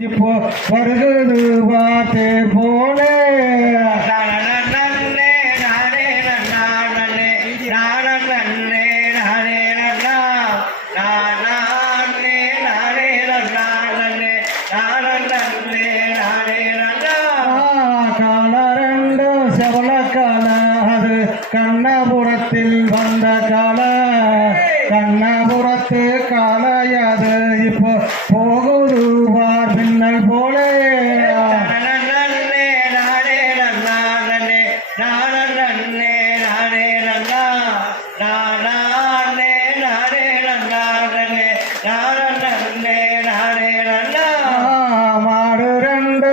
இப்போ வருகிறது வார்த்தை போல காலரண்டு செவல கால அது கண்ணபுரத்தில் வந்த கால கண்ணபுரத்து காலையாது இப்போ போகுது வார் பின்னல் போல மாடு ரெண்டு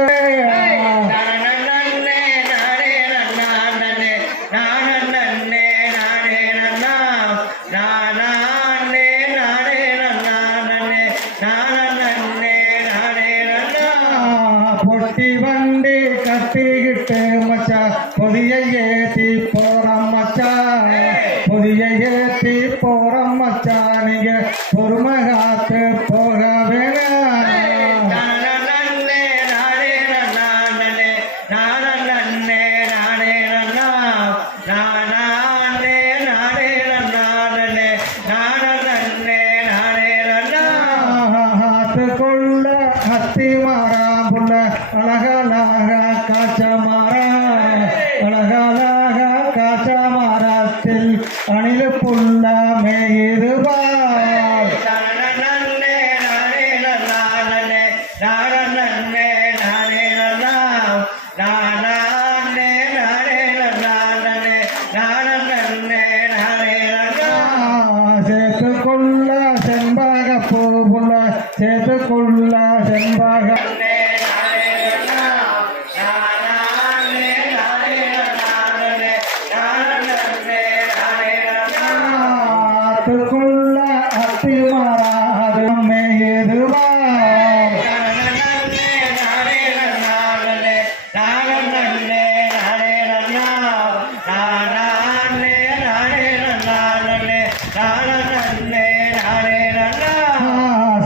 பொட்டி வண்டி கட்டிக்கிட்டு மச்சா பொதிய ஏத்தி போறோம் மச்சா பொதிய ஏத்தி போறோம் மச்சா நீங்க பொறுமை காத்து போக வேணாம் கொள்ள அத்தி மாறாம் புள்ள அழகலாக காய்ச்ச மாறா அழகலாக காய்ச்ச மாறத்தில் அணில புள்ள மேயிருவார் சேர்த்துக்கொள்ள செண்பக பூவுள்ள சேர்த்துக்கொள்ள செண்பக கொள்ள அத்தி மாறாது மேயிருவார்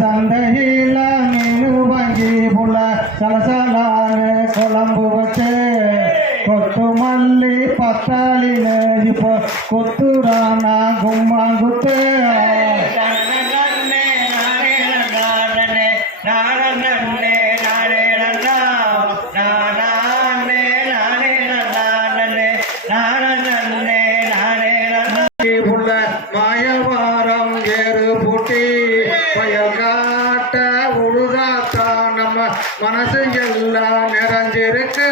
சந்தையில மீனு வாங்கி புள்ள சலசலான குழம்பு வச்சு கொத்து மல்லி பத்தாளின இப்போ கொத்துறானா கும்மாங்குத்து மாயவாரம் ஏறு பூட்டி பயல் காட்ட உழுதாத்தான் நம்ம மனசு எல்லாம் நிறைஞ்சிருக்கு